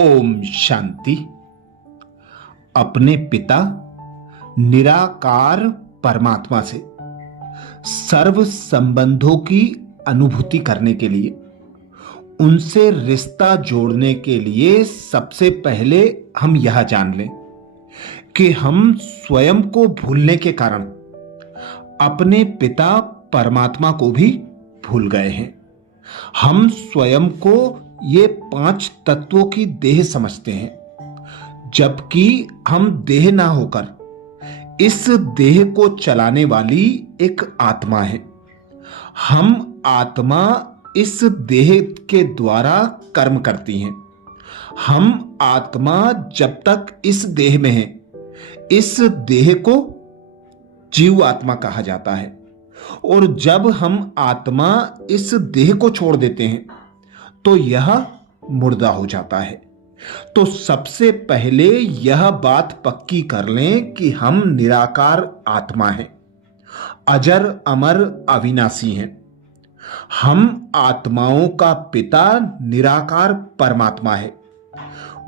ओम शांति। अपने पिता निराकार परमात्मा से सर्व संबंधों की अनुभूति करने के लिए, उनसे रिश्ता जोड़ने के लिए सबसे पहले हम यह जान लें कि हम स्वयं को भूलने के कारण अपने पिता परमात्मा को भी भूल गए हैं। हम स्वयं को ये 5 तत्वों की देह समझते हैं, जबकि हम देह ना होकर इस देह को चलाने वाली एक आत्मा है। हम आत्मा इस देह के द्वारा कर्म करती हैं। हम आत्मा जब तक इस देह में है, इस देह को जीव आत्मा कहा जाता है, और जब हम आत्मा इस देह को छोड़ देते हैं तो यह मुर्दा हो जाता है। तो सबसे पहले यह बात पक्की कर लें कि हम निराकार आत्मा हैं, अजर अमर अविनाशी हैं। हम आत्माओं का पिता निराकार परमात्मा है।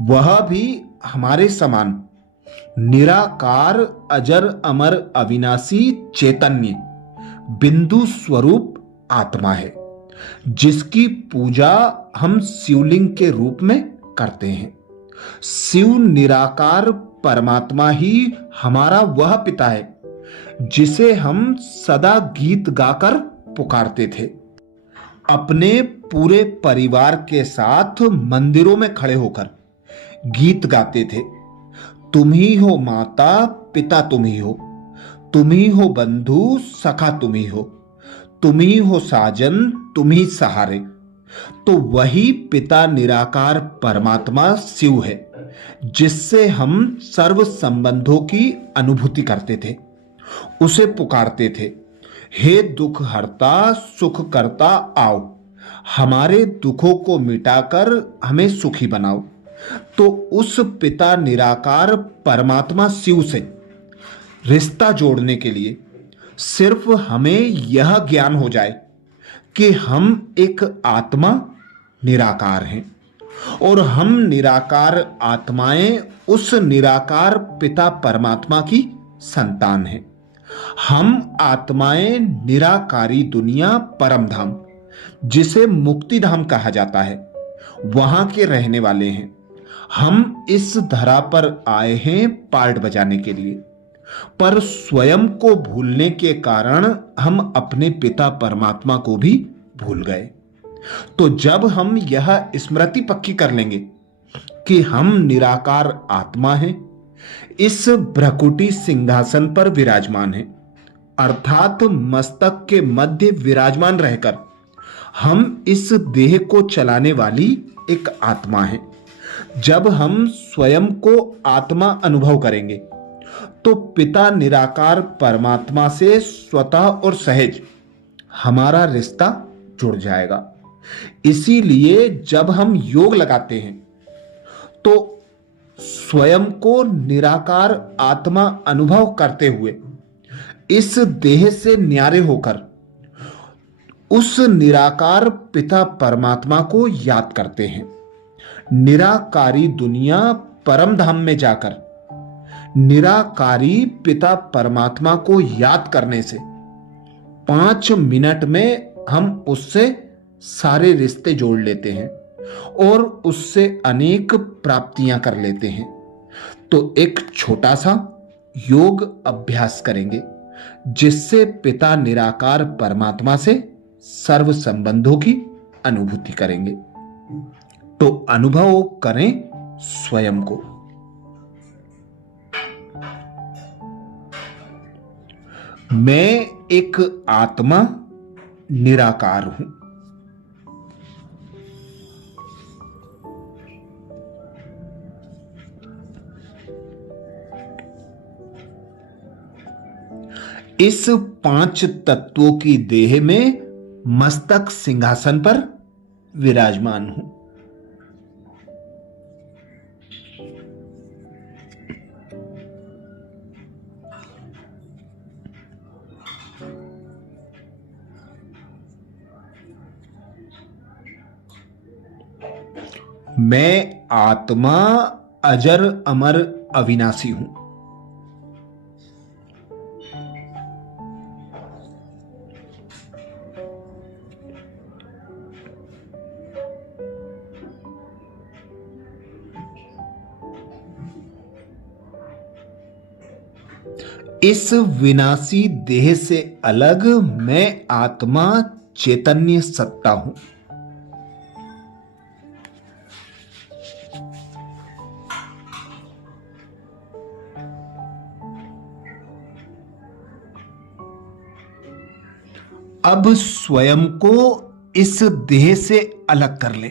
वह भी हमारे समान निराकार अजर अमर अविनाशी चैतन्य बिंदु स्वरूप आत्मा है, जिसकी पूजा हम शिवलिंग के रूप में करते हैं। शिव निराकार परमात्मा ही हमारा वह पिता है जिसे हम सदा गीत गाकर पुकारते थे। अपने पूरे परिवार के साथ मंदिरों में खड़े होकर गीत गाते थे। तुम ही हो माता पिता, तुम ही हो, तुम ही हो बंधु सखा, तुम ही हो, तुम ही हो साजन, तुम ही सहारे। तो वही पिता निराकार परमात्मा शिव है, जिससे हम सर्व संबंधों की अनुभूति करते थे, उसे पुकारते थे, हे दुख हरता सुख करता आओ, हमारे दुखों को मिटाकर हमें सुखी बनाओ। तो उस पिता निराकार परमात्मा शिव से रिश्ता जोड़ने के लिए सिर्फ हमें यह ज्ञान हो जाए कि हम एक आत्मा निराकार हैं, और हम निराकार आत्माएं उस निराकार पिता परमात्मा की संतान हैं। हम आत्माएं निराकारी दुनिया परम धाम, जिसे मुक्ति धाम कहा जाता है, वहां के रहने वाले हैं। हम इस धरा पर आए हैं पार्ट बजाने के लिए, पर स्वयं को भूलने के कारण हम अपने पिता परमात्मा को भी भूल गए। तो जब हम यह स्मृति पक्की कर लेंगे कि हम निराकार आत्मा हैं, इस भ्रकुटी सिंहासन पर विराजमान हैं, अर्थात मस्तक के मध्य विराजमान रहकर हम इस देह को चलाने वाली एक आत्मा हैं। जब हम स्वयं को आत्मा अनुभव करेंगे तो पिता निराकार परमात्मा से स्वतः और सहज हमारा रिश्ता जुड़ जाएगा। इसीलिए जब हम योग लगाते हैं तो स्वयं को निराकार आत्मा अनुभव करते हुए इस देह से न्यारे होकर उस निराकार पिता परमात्मा को याद करते हैं। निराकारी दुनिया परम धाम में जाकर निराकारी पिता परमात्मा को याद करने से 5 मिनट में हम उससे सारे रिश्ते जोड़ लेते हैं और उससे अनेक प्राप्तियां कर लेते हैं। तो एक छोटा सा योग अभ्यास करेंगे, जिससे पिता निराकार परमात्मा से सर्व संबंधों की अनुभूति करेंगे। तो अनुभव करें स्वयं को। मैं एक आत्मा निराकार हूं। इस 5 तत्वों की देह में मस्तक सिंहासन पर विराजमान हूं। मैं आत्मा अजर अमर अविनाशी हूं। इस विनाशी देह से अलग मैं आत्मा चैतन्य सत्ता हूं। अब स्वयं को इस देह से अलग कर ले।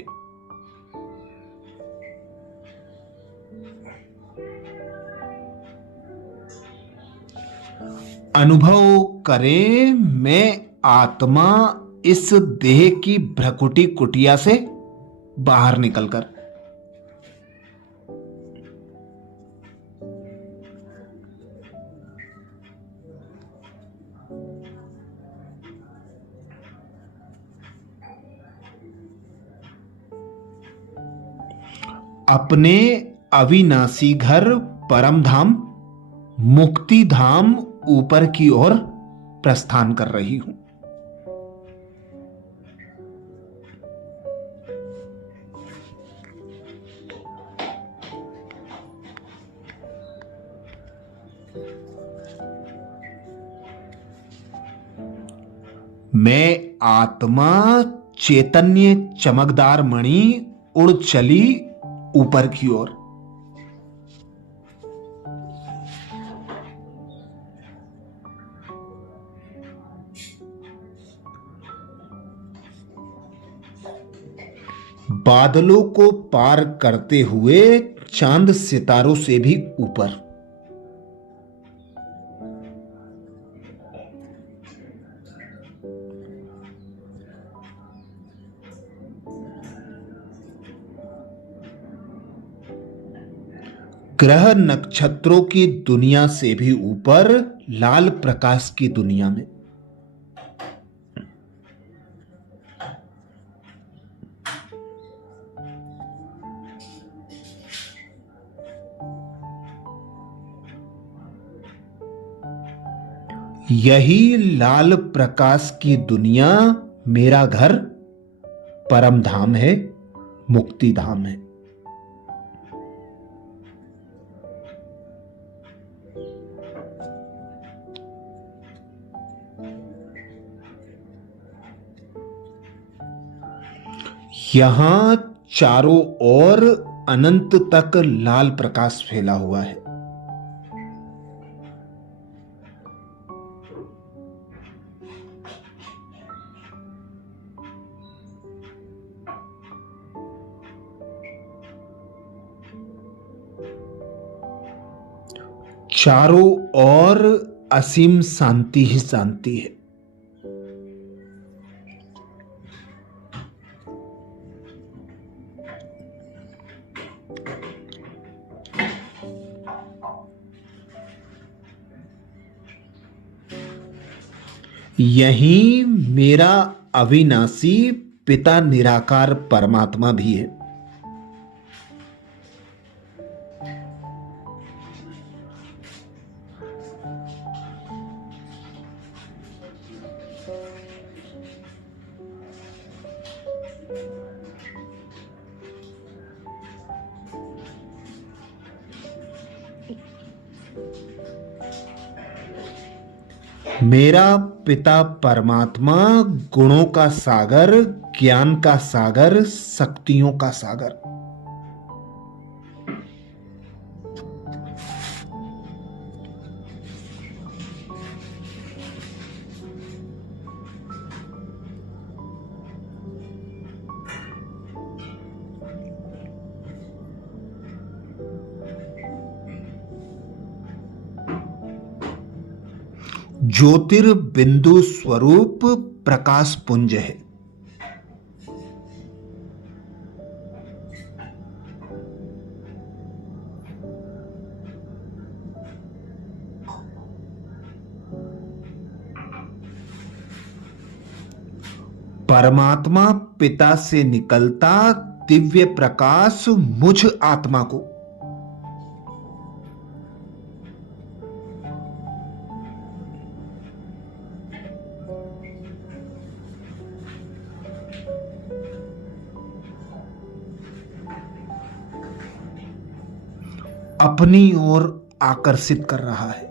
अनुभव करें, मैं आत्मा इस देह की भ्रकुटी कुटिया से बाहर निकलकर अपने अविनाशी घर परम धाम मुक्ति धाम ऊपर की ओर प्रस्थान कर रही हूं। मैं आत्मा चैतन्य चमकदार मणि उड़ चली ऊपर की ओर। बादलों को पार करते हुए चांद सितारों से भी ऊपर। ग्रह नक्षत्रों की दुनिया से भी ऊपर लाल प्रकाश की दुनिया में। यही लाल प्रकाश की दुनिया मेरा घर परम धाम है, मुक्ति धाम है। यहां चारों ओर अनंत तक लाल प्रकाश फैला हुआ है। चारों ओर असीम शांति ही शांति है। यही मेरा अविनाशी पिता निराकार परमात्मा भी है। मेरा पिता परमात्मा गुणों का सागर, ज्ञान का सागर, शक्तियों का सागर। ज्योतिर्बिंदु स्वरूप प्रकाश पुंज है। परमात्मा पिता से निकलता दिव्य प्रकाश मुझ आत्मा को अपनी ओर आकर्षित कर रहा है।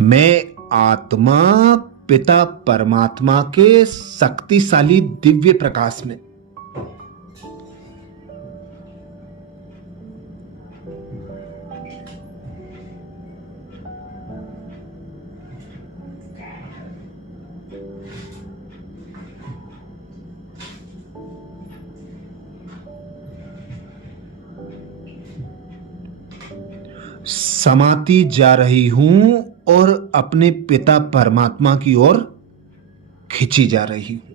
मैं आत्मा पिता परमात्मा के शक्तिशाली दिव्य प्रकाश में समाती जा रही हूं और अपने पिता परमात्मा की ओर खिंची जा रही हूं।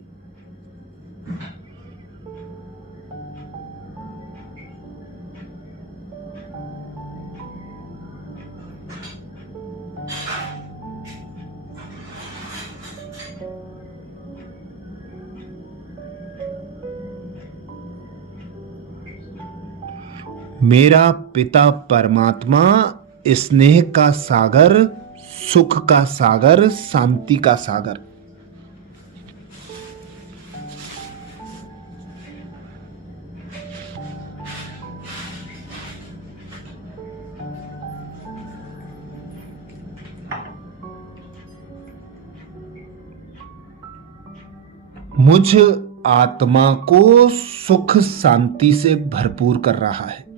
मेरा पिता परमात्मा स्नेह का सागर, सुख का सागर, शांति का सागर मुझ आत्मा को सुख शांति से भरपूर कर रहा है।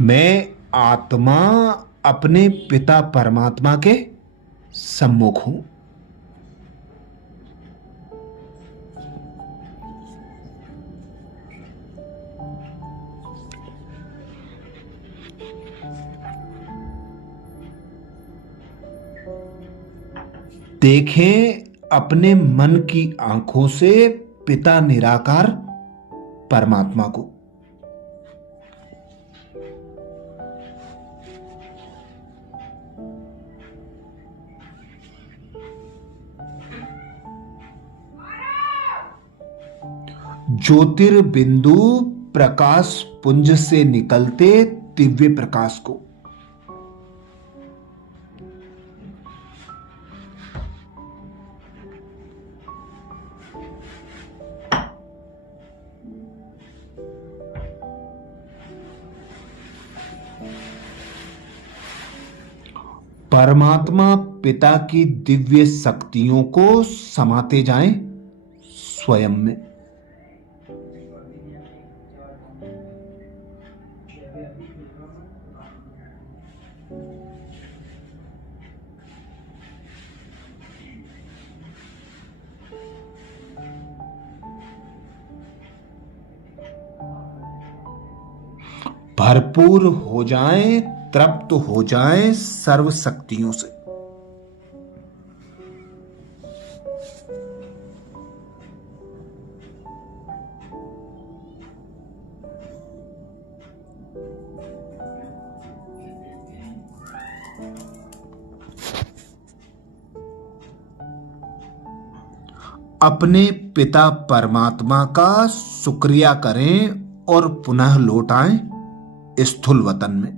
मैं आत्मा अपने पिता परमात्मा के सम्मुख हूं। देखें अपने मन की आंखों से पिता निराकार परमात्मा को। ज्योतिर्बिंदु प्रकाश पुंज से निकलते दिव्य प्रकाश को। परमात्मा पिता की दिव्य शक्तियों को समाते जाएं स्वयं में। भरपूर हो जाएं, तृप्त हो जाएं सर्व शक्तियों से। अपने पिता परमात्मा का शुक्रिया करें और पुनः लौट आएं स्थूल वतन में।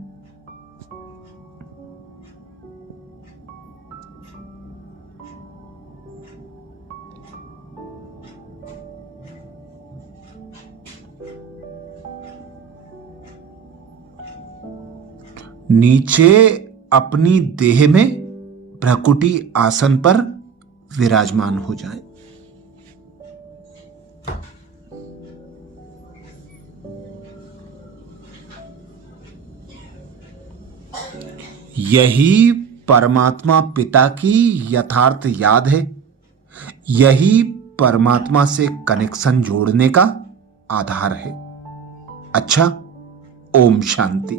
नीचे अपनी देह में भ्रकुटी आसन पर विराजमान हो जाएं। यही परमात्मा पिता की यथार्थ याद है। यही परमात्मा से कनेक्शन जोड़ने का आधार है। अच्छा, ओम शांति।